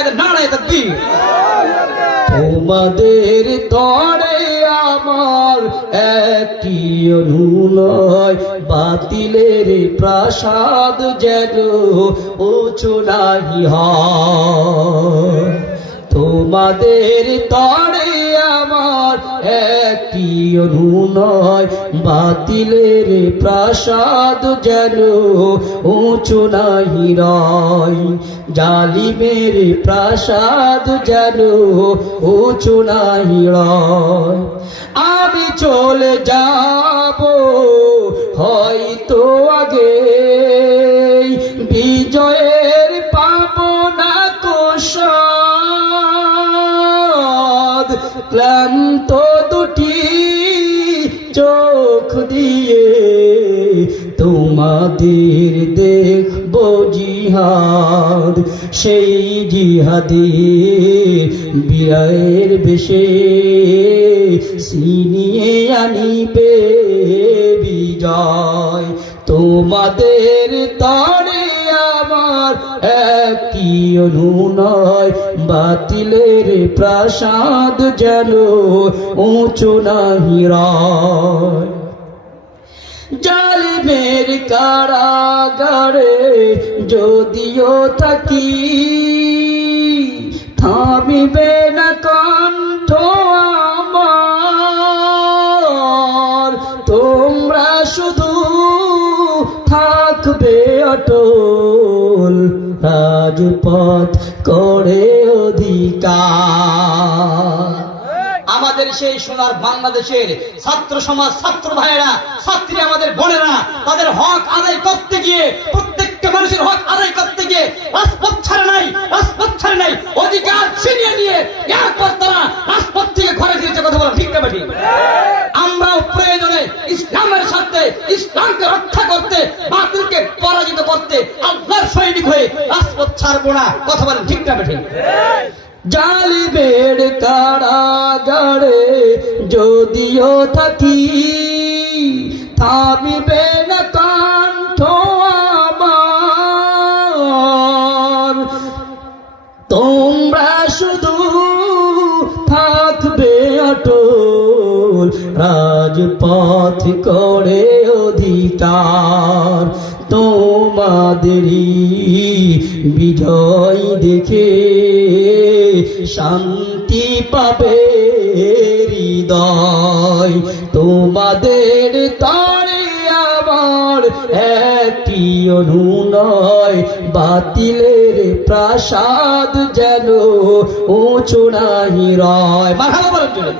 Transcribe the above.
মুজাহিদের নারায়ে তাকবীর। তোমাদের তরে আমার একটি অনুনয়, বাতিলের প্রাসাদ যেন উঁচু নাহি হয়। তোমাদের তরে আমার একটি অনুনয়, বাতিলের প্রাসাদ যেন উঁচু নাহি রয়। জালিমের প্রাসাদ যেন উঁচু নাহি রয়। আমি চলে যাব হয়তো আগে, বিজয়ের পাবনা কোষাদ। ক্লান্ত দুটি চোখ দিয়ে তোমাদের দেখব জিহাদ। সেই জিহাদে বীরের বেশে ছিনিয়ে আনিবে বিজয়। তোমাদের তরে আমার একটি অনুনয়, বাতিলের প্রাসাদ যেন উঁচু নাহি রয়। জালিমের কারাগারে যদিও থাকি, থামিবে না কণ্ঠ আমার। তোমরা শুধু থাকবে অটল, রাজপথ করে অধিকার। আমাদের সেই সোনার বাংলাদেশের ছাত্র সমাজ, ছাত্র ভাইয়েরা, ছাত্রী আমাদের বোনেরা তাদের হক আদায় করতে গিয়ে, প্রত্যেকটা মানুষের হক আদায় করতে গিয়ে রাজপথ ছাড়ে নাই, রাজপথ ছাড়ে নাই। অধিকার ছিনিয়ে নিয়ে এরপর তারা রাজপথ থেকে ঘরে ফিরেছে। কথা বলা ঠিক না ঠিক? আমরাও প্রয়োজনে ইসলামের সাথে, ইসলামকে রক্ষা করতে, বাতিলকে পরাজিত করতে আল্লাহর সৈনিক হয়ে রাজপথ ছাড়বো না। কথা বলেন ঠিক না ঠিক? জালিমের কারাগারে যদিও থাকি, থামিবে না কণ্ঠ আমার। তোমরা শুধু থাকবে অটল, রাজপথ করে অধিকার। তোমাদেরই বিজয় দেখে শান্তি পাবে হৃদয়। তোমাদের তরে আমার একটি অনুনয়, বাতিলের প্রাসাদ যেন উঁচু নাহি রয়। মারহাবা বলেন।